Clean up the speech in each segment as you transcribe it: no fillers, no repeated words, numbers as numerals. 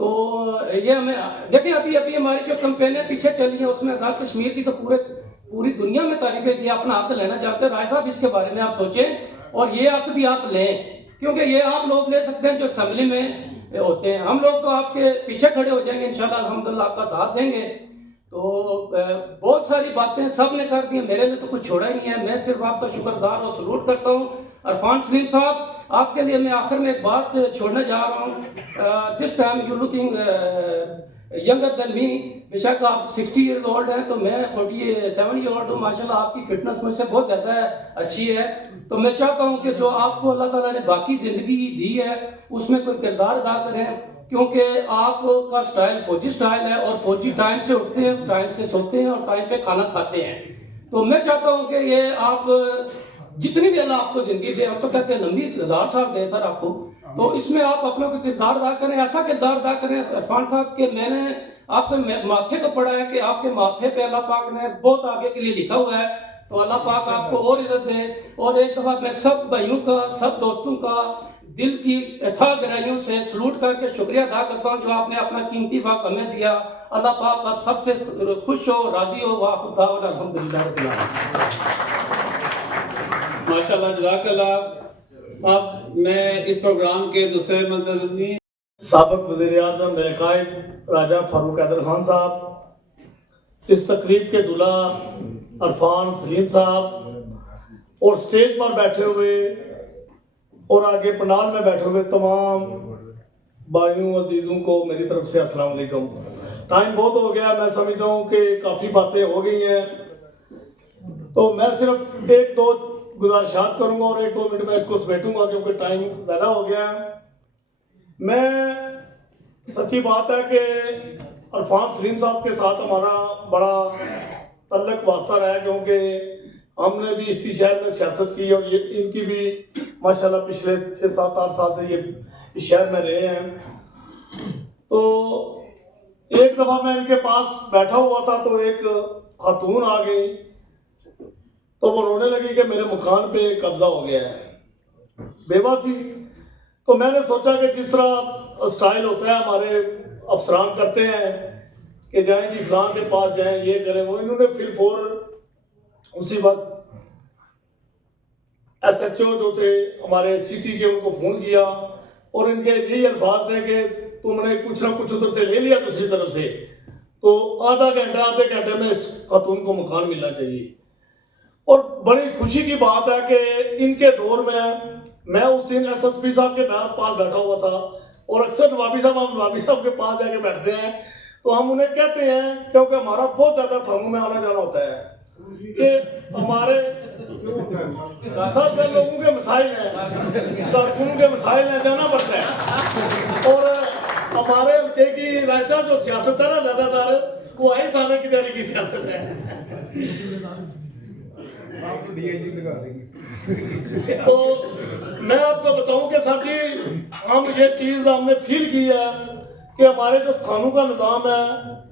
تو یہ ہمیں دیکھیں ابھی ہماری جو کمپینیں پیچھے چلی ہیں اس میں آزاد کشمیر کی تو پوری دنیا میں تعریفیں دی، اپنا حق لینا چاہتے ہیں. رائے صاحب اس کے بارے میں آپ سوچیں اور یہ حق بھی آپ لیں، کیونکہ یہ آپ لوگ لے سکتے ہیں جو اسمبلی میں ہوتے ہیں. ہم لوگ تو آپ کے پیچھے کھڑے ہو جائیں گے انشاءاللہ، الحمدللہ آپ کا ساتھ دیں گے. تو بہت ساری باتیں سب نے کر دی ہیں، میرے لیے تو کچھ چھوڑا ہی نہیں ہے. میں صرف آپ کا شکر گزار اور سلوٹ کرتا ہوں. عرفان سلیم صاحب، آپ کے لیے میں آخر میں ایک بات چھوڑنے جا رہا ہوں. This time you looking younger than me. بے شک آپ 60 ایئرز اولڈ ہیں تو میں 47 ایئر اولڈ ہوں. ماشاءاللہ آپ کی فٹنس مجھ سے بہت زیادہ اچھی ہے. تو میں چاہتا ہوں کہ جو آپ کو اللہ تعالیٰ نے باقی زندگی دی ہے اس میں کوئی کردار ادا کریں، کیونکہ آپ کا سٹائل فوجی سٹائل ہے اور فوجی ٹائم سے اٹھتے ہیں، ٹائم سے سوتے ہیں اور ٹائم پہ کھانا کھاتے ہیں. تو میں چاہتا ہوں کہ یہ آپ جتنی بھی اللہ آپ کو زندگی دے، ہم تو کہتے ہیں لمبی 1000 سال دے سر آپ کو، تو اس میں آپ اپنا کوئی کردار ادا کریں، ایسا کردار ادا کریں عرفان صاحب کہ میں نے آپ کے ماتھے کو پڑھا ہے کہ آپ کے ماتھے پہ اللہ پاک نے بہت آگے کے لیے لکھا ہوا ہے. تو اللہ پاک آپ کو اور عزت دے. اور ایک دفعہ میں سب بھائیوں کا، سب دوستوں کا دل کی اتھا گہرائیوں سے سلوٹ کر کے شکریہ ادا کرتا ہوں جو آپ نے اپنا قیمتی وقت ہمیں دیا. اللہ پاک آپ سب سے خوش ہو، راضی ہو. وآخر دعوانا الحمدللہ رب العالمین. ماشاءاللہ، جزاک اللہ. اب میں اس پروگرام کے دوسرے منتظمین سابق وزیر اعظم میرے قائد راجہ فاروق حیدر خان صاحب، اس تقریب کے دلہا عرفان سلیم صاحب، اور سٹیج پر بیٹھے ہوئے اور آگے پنڈال میں بیٹھے ہوئے تمام بھائیوں عزیزوں کو میری طرف سے السلام علیکم. ٹائم بہت ہو گیا، میں سمجھتا ہوں کہ کافی باتیں ہو گئی ہیں، تو میں صرف ایک دو گزارشات کروں گا اور 1-2 منٹ میں اس کو سمیٹوں گا کیونکہ ٹائم زیادہ ہو گیا ہے. میں سچی بات ہے کہ عرفان سلیم صاحب کے ساتھ ہمارا بڑا تعلق واسطہ رہا ہے، کیونکہ ہم نے بھی اسی شہر میں سیاست کی اور ان کی بھی ماشاءاللہ پچھلے 6-7-8 سال سے یہ اس شہر میں رہے ہیں. تو ایک دفعہ میں ان کے پاس بیٹھا ہوا تھا تو ایک خاتون آ گئی تو وہ رونے لگی کہ میرے مکان پہ قبضہ ہو گیا ہے، بیوہ تھی. تو میں نے سوچا کہ جس طرح سٹائل ہوتا ہے ہمارے افسران کرتے ہیں کہ جائیں جی فلاں کے پاس جائیں، یہ کریں وہ، انہوں نے پھر فوراً اسی وقت ایس ایچ او جو تھے ہمارے سٹی کے ان کو فون کیا اور ان کے یہی الفاظ تھے کہ تم نے کچھ نہ کچھ ادھر سے لے لیا دوسری طرف سے، تو آدھے گھنٹے میں اس خاتون کو مکان ملنا چاہیے. اور بڑی خوشی کی بات ہے کہ ان کے دور میں اس دن ایس ایس پی صاحب کے پاس بیٹھا ہوا تھا، اور اکثر نوابی صاحب کے پاس جا کے بیٹھتے ہیں تو ہم انہیں کہتے ہیں، کیونکہ ہمارا بہت زیادہ تھانوں میں آنا جانا ہوتا ہے کہ ہمارے سب لوگوں کے مسائل ہیں، کارکنوں کے مسائل ہیں، جانا پڑتا ہے. اور ہمارے ہلکے کی رائے صاحب جو سیاست ہے نا زیادہ تر وہ آئی تھانے کی جاری کی سیاست ہے. تو میں آپ کو بتاؤں کہ سر جی ہم یہ چیز ہم نے فیل کی ہے کہ ہمارے جو تھانوں کا نظام ہے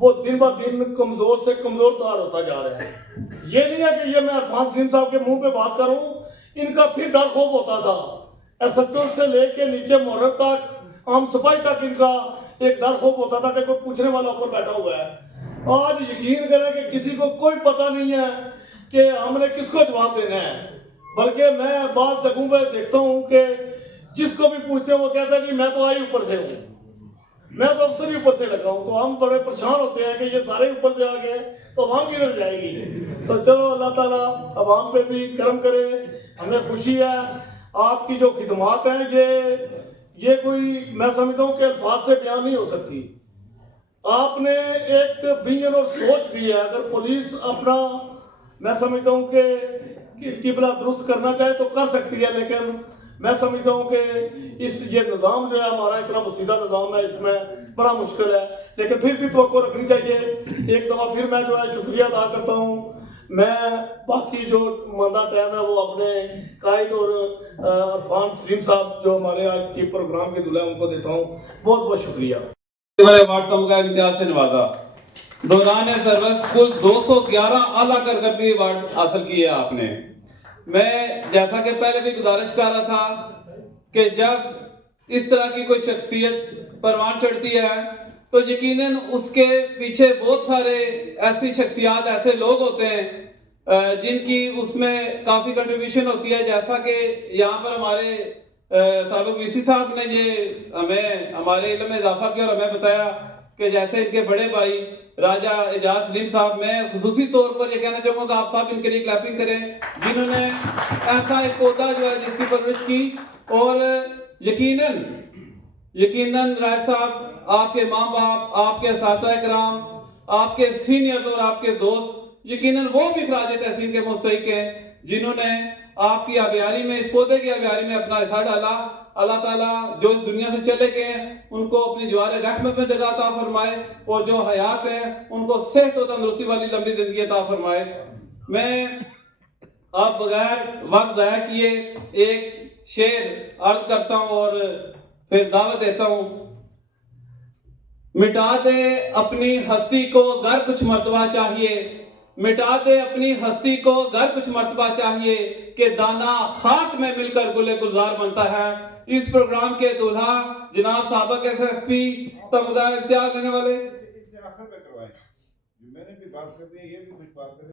وہ دن بہ دن کمزور سے کمزور تار ہوتا جا رہا ہے. یہ نہیں ہے کہ یہ میں عرفان سلیم صاحب کے منہ پہ بات کروں، ان کا پھر ڈر خوف ہوتا تھا، ایس ایچ او سے لے کے نیچے مورد تک، عام سپاہی تک ان کا ایک ڈر خوف ہوتا تھا کہ کوئی پوچھنے والا اوپر بیٹھا ہوا ہے. آج یقین کریں کہ کسی کو کوئی پتہ نہیں ہے کہ ہم نے کس کو جواب دینا ہے، بلکہ میں بعض جگہوں پہ دیکھتا ہوں کہ جس کو بھی پوچھتے ہیں وہ کہتا ہے کہ میں تو آئی اوپر سے ہوں، میں تو افسر ہی اوپر سے لگا ہوں. تو ہم بڑے پریشان ہوتے ہیں کہ یہ سارے اوپر سے آ گئے تو عوام کدھر جائے گی. تو چلو اللہ تعالیٰ عوام پہ بھی کرم کرے. ہمیں خوشی ہے آپ کی جو خدمات ہیں یہ کوئی میں سمجھتا ہوں کہ الفاظ سے بیان نہیں ہو سکتی. آپ نے ایک ویژن اور سوچ دی ہے. اگر پولیس اپنا میں سمجھتا ہوں کہ قبلہ درست کرنا چاہے تو کر سکتی ہے، لیکن میں سمجھتا ہوں کہ یہ نظام جو ہے ہمارا اتنا مسیدہ نظام ہے، اس میں بڑا مشکل ہے، لیکن پھر بھی توقع رکھنی چاہیے. ایک دفعہ پھر میں جو ہے شکریہ ادا کرتا ہوں. میں باقی جو ماندہ ٹائم ہے وہ اپنے قائد اور عرفان سلیم صاحب جو ہمارے آج کی پروگرام کے دلہا ان کو دیتا ہوں. بہت بہت شکریہ. ایوارڈ تمغہ امتیاز سے نوازا. دوران سروس کل 211 اعلیٰ کارکردگی ایوارڈ حاصل کیے آپ نے. میں جیسا کہ پہلے بھی گزارش کر رہا تھا کہ جب اس طرح کی کوئی شخصیت پروان چڑھتی ہے تو یقیناً اس کے پیچھے بہت سارے ایسی شخصیات ایسے لوگ ہوتے ہیں جن کی اس میں کافی کنٹریبیوشن ہوتی ہے. جیسا کہ یہاں پر ہمارے سابق وی سی صاحب نے یہ ہمارے علم میں اضافہ کیا اور ہمیں بتایا کہ جیسے ان کے بڑے بھائی راجہ اعجاز سلیم صاحب، میں خصوصی طور پر یہ کہنا چاہوں گا کہ آپ صاحب ان کے لیے کلیپنگ کریں، جنہوں نے ایسا ایک پودا جو ہے جس کی پرورش کی. اور یقیناً راج صاحب، آپ کے ماں باپ، آپ کے اساتذہ کرام، آپ کے سینئرز اور آپ کے دوست یقیناً وہ بھی خراج تحسین کے مستحق ہیں جنہوں نے آپ کی آبیاری میں، اس پودے کی آبیاری میں اپنا حصہ ڈالا. اللہ تعالیٰ جو اس دنیا سے چلے گئے ہیں ان کو اپنی جوار رحمت میں جگہ عطا فرمائے، اور جو حیات ہیں ان کو صحت و تندرستی والی لمبی زندگی عطا فرمائے. میں اب بغیر وقت ضائع کیے ایک شعر عرض کرتا ہوں اور پھر دعوت دیتا ہوں. مٹا دے اپنی ہستی کو گر کچھ مرتبہ چاہیے، مٹا دے اپنی ہستی کو گر کچھ مرتبہ چاہیے، کہ دانا خاک میں مل کر گل گلزار بنتا ہے. اس پروگرام کے دولہا جناب سابق ایس ایس پی تمغہ افتخار دینے والے میں نے بھی بات کر دی ہے، یہ بھی کچھ بات کر